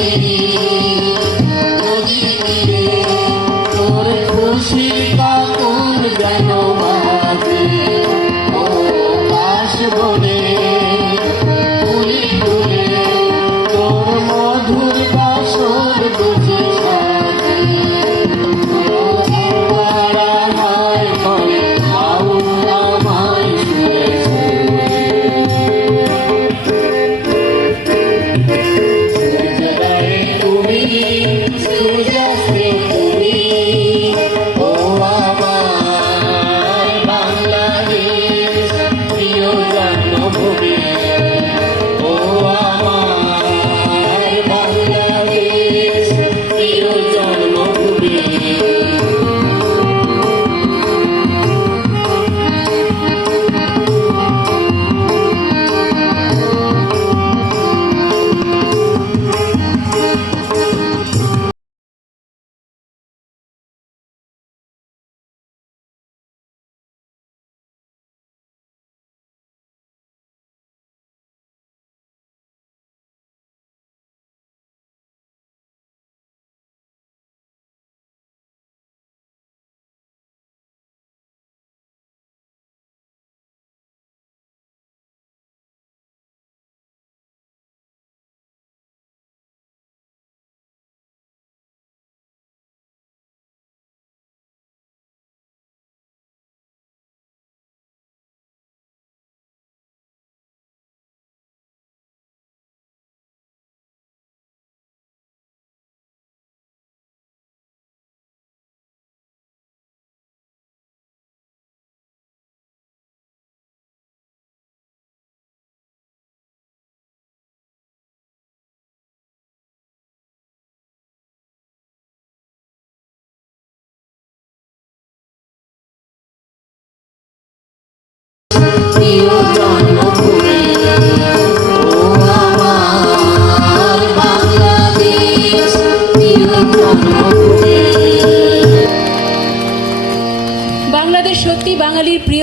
Hare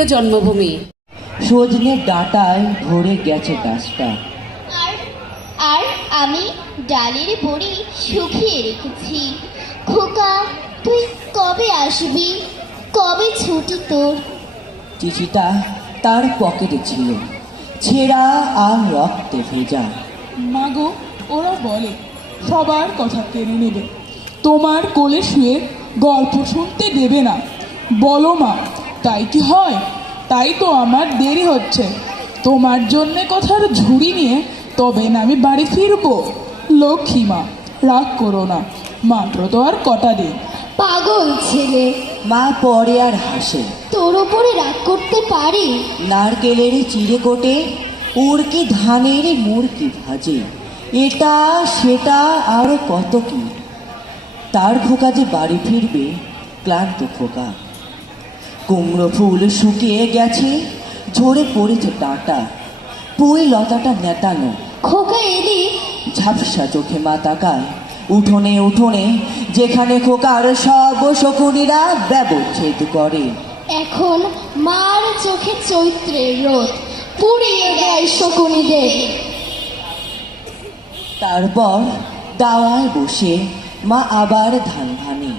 জন্মভূমি। সজনে ডাটায় ভরে গেছে গাছটা। আর আর আমি ডালের বড়ি শুকিয়ে রেখেছি। খোকা তুই কবে আসবি? কবে ছুটি তোর? চিঠিটা তার পকেটে ছিল। ছেঁড়া আর রক্তে ভেজা। মাগো ওরা বলে সবার কথা কেড়ে নেবে। তোমার কোলে শুয়ে গল্প শুনতে দেবে না। বলো মা তাই কি হয়? তাই তো আমার দেরি হচ্ছে। তোমার জন্যে কথার ঝুড়ি নিয়ে তবে না আমি বাড়ি ফিরবো। লক্ষ্মী মা রাগ করো না। মাত্র তো আর কটা দিন। পাগল ছেলে। মা পরে আর হাসে। তোর ওপরে রাগ করতে পারি। নারকেলের চিড়ে কোটে উড়কি ধানের মুরকি ভাজে। এটা সেটা আরও কত কি। তার খোকা যে বাড়ি ফিরবে ক্লান্ত খোকা। কুমড়ো ফুল শুকিয়ে গেছে ঝরে পড়েছে ডাঁটা। পুঁই লতাটা নেতানো। খোকা এলি? ঝাপসা চোখে মা তাকায় উঠোনে উঠোনে যেখানে খোকার সব শকুনিরা ব্যবচ্ছেদ করে। এখন মার চোখে চৈত্রের রোদ পুড়িয়ে দেয় শকুনিদের। তারপর দাওয়ায় বসে মা আবার ধান ভানে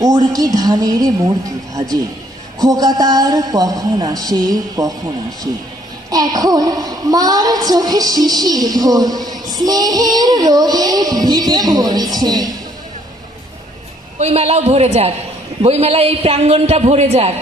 উড়কি ধানের মুরগি ভাজে। খোকা তার কখন আসে কখন আসে? এখন মার চোখে শিশির ভোর স্নেহের রোদে ভিটে ভরেছে বইমেলাও ভরে যাক বইমেলায় এই প্রাঙ্গণটা ভরে যাক।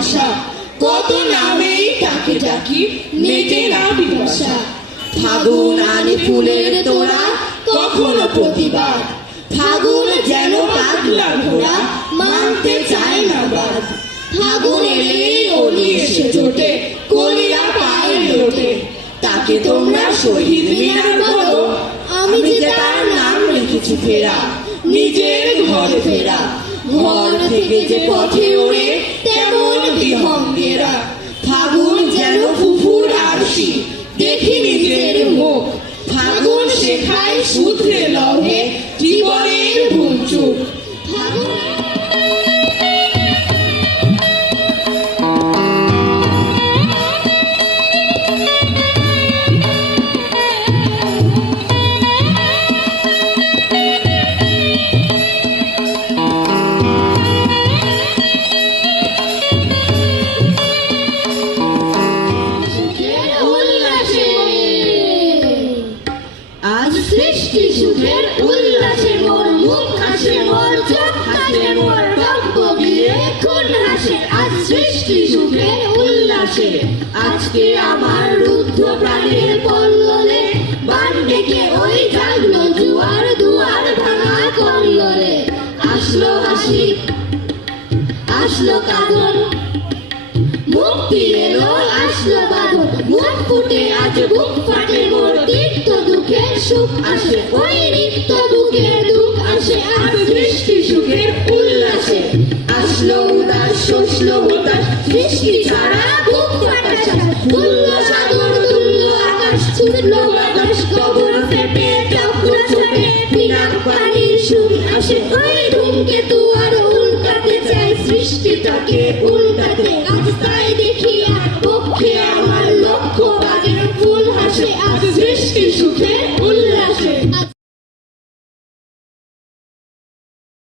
ভাষা। কত নামেই তাকে ডাকি মেটে না বিভাষা ফাগুন আনি ফুলের তোরা কখনো প্রতিবাদ? ফাগুন যেন পাগলা ঘোড়া, মানতে চায় না বাদ। ফাগুন এলেই অলি এসে জোটে, কলিরা পায়ে লোটে। তাকে তোমরা শহীদ মিনার বলো, আমি যে তার নাম রেখেছি ফেরা, নিজের ঘরে ফেরা। ঘর থেকে যে পথে ওড়ে তেমন বিহঙ্গেরা আজকে আমার রুদ্ধ প্রাণের পল্ললে বান ডেকে ওই জাগলো জুয়ার দুয়ার ভাঙা কল্লরে আসলো হাসি আসলো কাঁদন, মুক্তি এলো, আসলো বাঁধন। মুখ ফুটে আজ বুক ফাটে, মোর তীর্থ দুঃখের সুখ আসে। ওই রিক্ত বুকের দুঃখ আসে, আর সৃষ্টি সুখের উল্লাসে। আসলো উদাস শোষলো হতাশ, সৃষ্টি ছাড়া তুল্য সাগর আকাশ ছুটলো বাতাস, কবর ফেটে, চক্র ছোটে আসে। ওই ধূমকেতু আর উল্টাতে চাই সৃষ্টিটাকে উল্টাতে আজ তাই দেখি আর পক্ষে আমার লক্ষ্য বাগের ফুল আজ